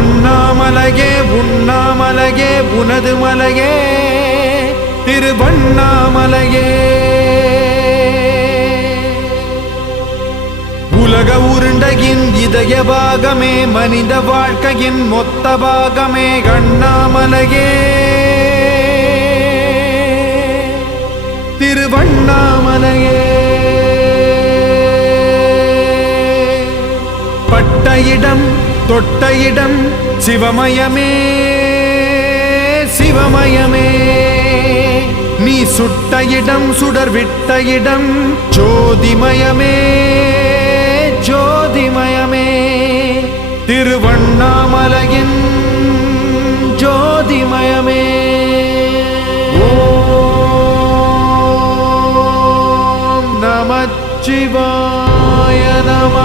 அண்ணாமலையே உண்ணாமலையே உனது மலையே திருவண்ணாமலையே. உலக உருண்டையின் இதய பாகமே மனித வாழ்க்கையின் மொத்த பாகமே அண்ணாமலையே திருவண்ணாமலையே. பட்ட இடம் தொட்ட இடம் சிவமயமே சிவமயமே. நீ சுட்ட இடம் சுடர் விட்ட இடம் ஜோதிமயமே ஜோதிமயமே. திருவண்ணாமலையின் ஜோதிமயமே. ஓம் நமச்சிவாய நம.